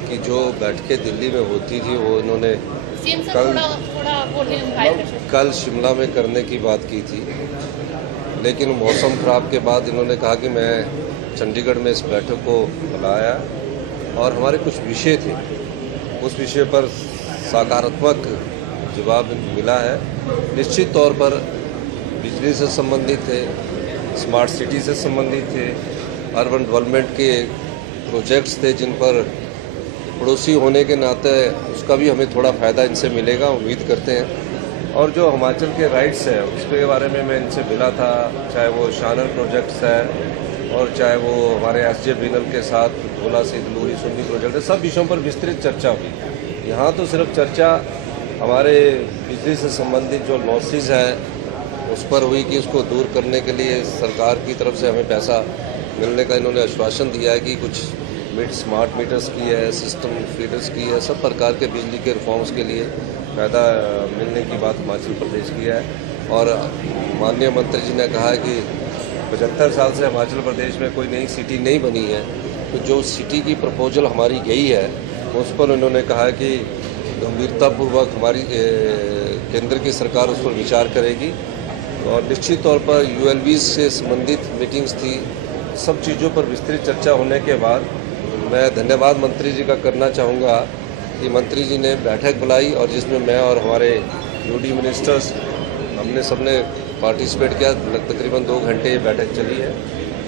कि जो बैठकें दिल्ली में होती थी वो इन्होंने कल शिमला में करने की बात की थी, लेकिन मौसम ख़राब के बाद इन्होंने कहा कि मैं चंडीगढ़ में इस बैठक को बुलाया और हमारे कुछ विषय थे, उस विषय पर सकारात्मक जवाब मिला है। निश्चित तौर पर बिजली से संबंधित थे, स्मार्ट सिटी से संबंधित थे, अर्बन डेवलपमेंट के प्रोजेक्ट्स थे जिन पर पड़ोसी होने के नाते उसका भी हमें थोड़ा फ़ायदा इनसे मिलेगा, उम्मीद करते हैं। और जो हिमाचल के राइट्स है उसके बारे में मैं इनसे मिला था, चाहे वो शानर प्रोजेक्ट्स है और चाहे वो हमारे SJVNL के साथ भोला से दलूरी सुन्नी प्रोजेक्ट है, सब विषयों पर विस्तृत चर्चा हुई। यहाँ तो सिर्फ चर्चा हमारे बिजली से संबंधित जो लॉसेस है उस पर हुई कि उसको दूर करने के लिए सरकार की तरफ से हमें पैसा मिलने का इन्होंने आश्वासन दिया है कि कुछ स्मार्ट मीटर्स की है, सिस्टम फीडर्स की है, सब प्रकार के बिजली के रिफॉर्म्स के लिए फ़ायदा मिलने की बात हिमाचल प्रदेश की है। और माननीय मंत्री जी ने कहा है कि 75 साल से हिमाचल प्रदेश में कोई नई सिटी नहीं बनी है, तो जो सिटी की प्रपोजल हमारी गई है उस पर उन्होंने कहा कि गंभीरतापूर्वक हमारी केंद्र की सरकार उस पर विचार करेगी। और निश्चित तौर पर ULBs से संबंधित मीटिंग्स थी, सब चीज़ों पर विस्तृत चर्चा होने के बाद मैं धन्यवाद मंत्री जी का करना चाहूँगा कि मंत्री जी ने बैठक बुलाई और जिसमें मैं और हमारे UD मिनिस्टर्स हमने सबने पार्टिसिपेट किया। तकरीबन 2 घंटे ये बैठक चली है।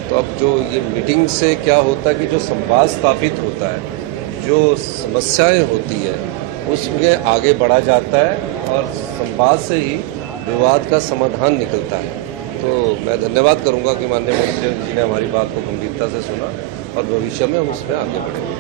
तो अब जो ये मीटिंग से क्या होता है कि जो संवाद स्थापित होता है, जो समस्याएं होती है उसमें आगे बढ़ा जाता है और संवाद से ही विवाद का समाधान निकलता है। तो मैं धन्यवाद करूंगा कि माननीय मंत्री जी ने हमारी बात को गंभीरता से सुना और भविष्य में हम उसमें आगे बढ़ेंगे।